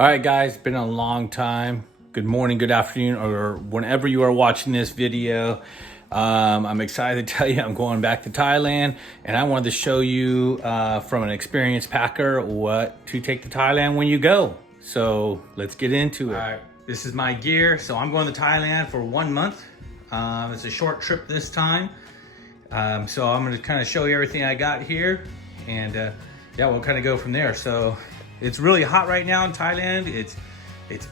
All right, guys, it's been a long time. Good morning, good afternoon, or whenever you are watching this video. I'm excited to tell you I'm going back to Thailand, and I wanted to show you from an experienced packer what to take to Thailand when you go. So let's get into it. All right, this is my gear. So I'm going to Thailand for 1 month. It's a short trip this time. So I'm going to kind of show you everything I got here, and yeah, we'll kind of go from there. So it's really hot right now in Thailand. It's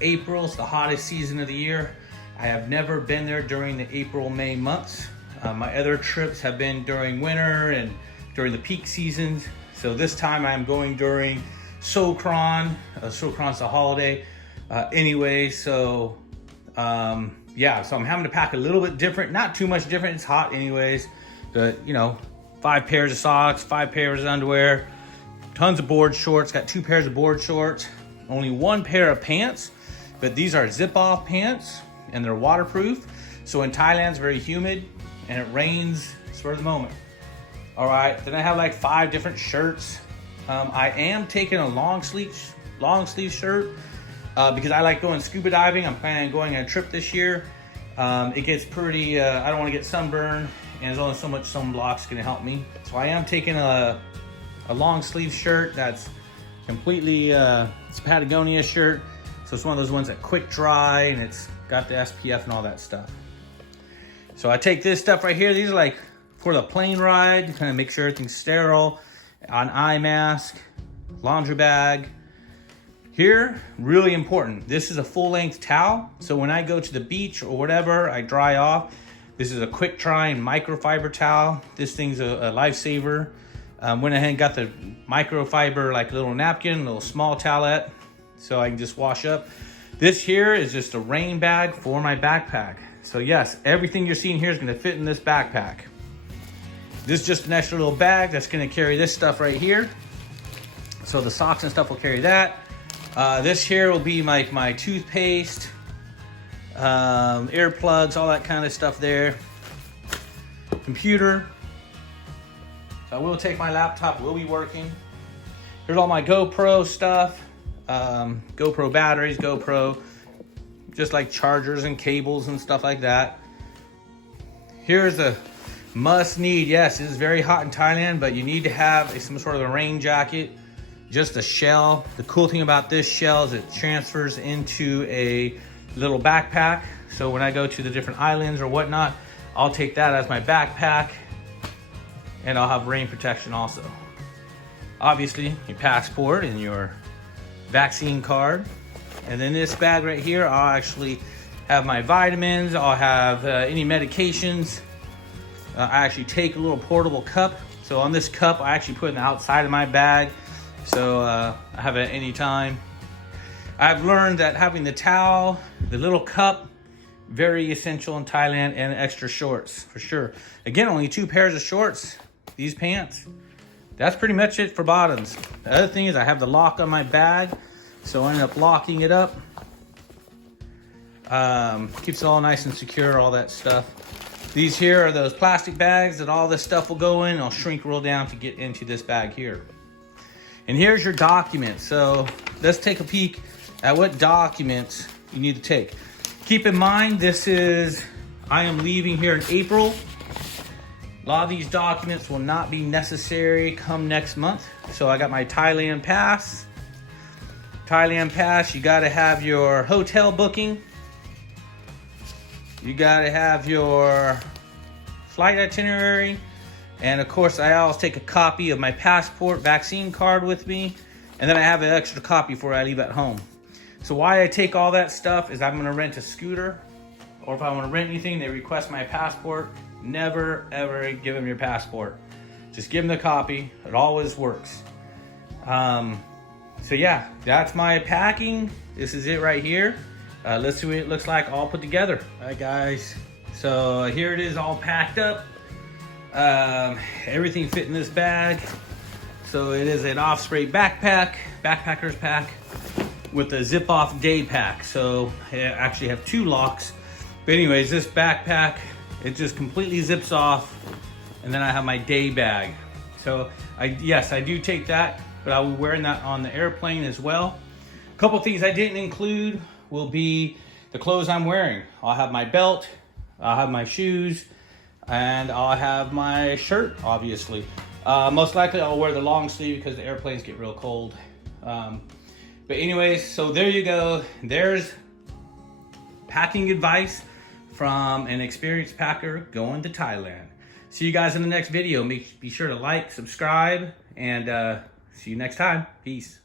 April, it's the hottest season of the year. I have never been there during the April-May months. My other trips have been during winter and during the peak seasons. So this time I'm going during Songkran. Songkran's a holiday anyway. So yeah, so I'm having to pack a little bit different, not too much different. It's hot anyways, but you know, 5 pairs of socks, 5 pairs of underwear, tons of board shorts, got 2 pairs of board shorts, only 1 pair of pants, but these are zip-off pants and they're waterproof. So in Thailand, it's very humid and it rains for the moment. All right, then I have like 5 different shirts. I am taking a long sleeve shirt because I like going scuba diving. I'm planning on going on a trip this year. It gets pretty, I don't want to get sunburned, and there's only so much sunblock's gonna help me. So I am taking a long sleeve shirt that's completely, it's a Patagonia shirt. So it's one of those ones that quick dry and it's got the SPF and all that stuff. So I take this stuff right here. These are like for the plane ride, to kind of make sure everything's sterile. An eye mask, laundry bag. Here, really important, this is a full-length towel. So when I go to the beach or whatever, I dry off. This is a quick dry and microfiber towel. This thing's a lifesaver. Went ahead and got the microfiber, like little napkin, little small towelette, so I can just wash up. This here is just a rain bag for my backpack. So yes, everything you're seeing here is gonna fit in this backpack. This is just an extra little bag that's gonna carry this stuff right here. So the socks and stuff will carry that. This here will be my toothpaste, earplugs, all that kind of stuff there. Computer. So I will take my laptop, will be working. Here's all my GoPro stuff. GoPro batteries, GoPro, just like chargers and cables and stuff like that. Here's a must need. Yes, it is very hot in Thailand, but you need to have some sort of a rain jacket. Just a shell. The cool thing about this shell is it transfers into a little backpack. So when I go to the different islands or whatnot, I'll take that as my backpack, and I'll have rain protection also. Obviously, your passport and your vaccine card. And then this bag right here, I'll actually have my vitamins, I'll have any medications. I actually take a little portable cup. So on this cup, I actually put it in the outside of my bag. So I have it at any time. I've learned that having the towel, the little cup, very essential in Thailand, and extra shorts for sure. Again, only 2 pairs of shorts, these pants. That's pretty much it for bottoms. The other thing is I have the lock on my bag, so I end up locking it up. Keeps it all nice and secure, all that stuff. These here are those plastic bags that all this stuff will go in. I'll shrink roll down to get into this bag here. And here's your documents. So let's take a peek at what documents you need to take. Keep in mind, I am leaving here in April. A lot of these documents will not be necessary come next month. So I got my Thailand pass. Thailand pass, you gotta have your hotel booking. You gotta have your flight itinerary. And of course, I always take a copy of my passport, vaccine card with me. And then I have an extra copy before I leave at home. So why I take all that stuff is I'm gonna rent a scooter, or if I wanna rent anything, they request my passport. Never, ever give them your passport. Just give them the copy. It always works. So yeah, that's my packing. This is it right here. Let's see what it looks like all put together. All right, guys. So here it is all packed up. Everything fit in this bag. So it is an Osprey backpack, backpacker's pack, with a zip-off day pack. So I actually have 2 locks. But anyways, this backpack, it just completely zips off, and then I have my day bag. So yes, I do take that, but I'll be wearing that on the airplane as well. couple things I didn't include will be the clothes I'm wearing. I'll have my belt, I'll have my shoes, and I'll have my shirt, obviously. Most likely I'll wear the long sleeve because the airplanes get real cold. But anyways, so there you go. There's packing advice from an experienced packer going to Thailand. See you guys in the next video. Be sure to like, subscribe, and see you next time. Peace.